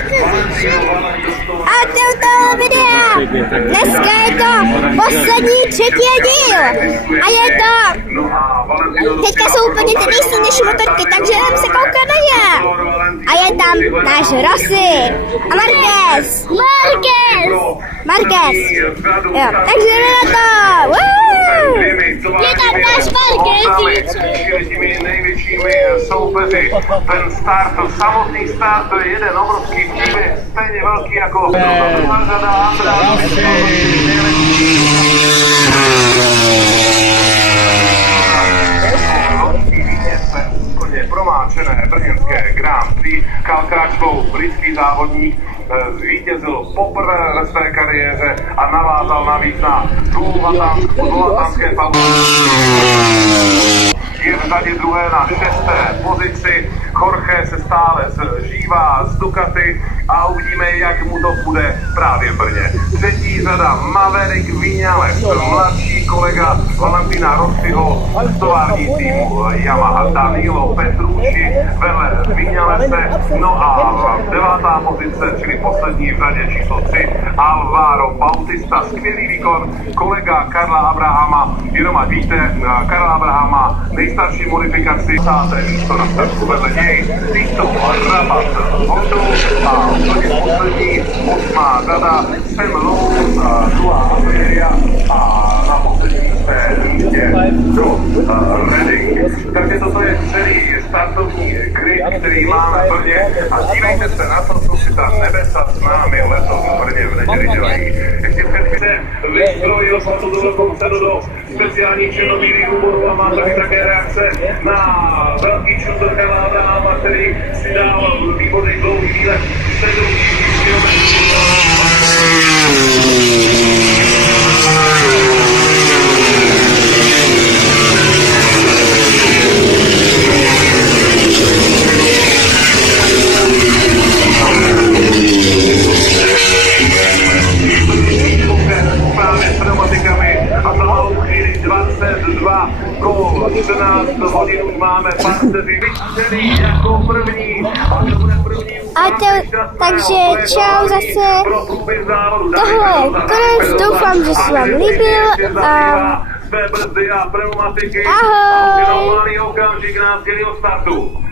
A tohoto videa! Dneska je to poslední třetí díl! A je to... Teďka jsou úplně ty nejsilnější motorky, takže jdem se koukat na ně! A je tam náš Rossi a Marquez! Jo, takže jdeme na to! Woo! Je tam náš Marquez! Největšími soupeři. Ten start, samotný start, to je jeden obrovský příběh, stejně velký jako úplně promáčené brněnské Grand Prix. Karl Kračkou, britský závodník, zvítězil poprvé ve své kariéře a navázal navíc na dvoulatánské je v řadě druhé na 6. pozici. Jorge se stále zžívá z Ducati a uvidíme, jak mu to bude právě v Brně. Třetí řada Maverick Viñales, mladší kolega Valentina Rossiho z tovární týmu Yamaha. Danilo Petrucci vedle Viñalese, no a 9. pozice, čili poslední v řadě číslo 3, Alvaro Bautista. Skvělý výkon kolega Karla Abrahama, jenom ať víte, Karla Abrahama nejstarší modifikaci 10. místo na startu vedle něj Tito Rabat Hondu a úplně poslední 8. řada Sam Lowe, Dua Amelia a na posledním místě Redding. Takže toto je celý startovní grid, který máme v Brně a dívejte se na to, co si ta nebesa s námi letos v Brně v neděli dělají. Ještě předtím vystrojil se to dokonce do speciální černobílý úbor a má tady také reakce na velký čutor Karla Abrahama, který si dal výborný dlouhý výlet 7 kilometrů. A za malou chvíli 22 kol, 14 hodin už máme parteři vyčtený jako první. Takže čau zase. Tohle je konec, doufám, že se vám líbil. Své brzdy a pneumatiky. Ahoj. Normální okamžik nás dělí od startu.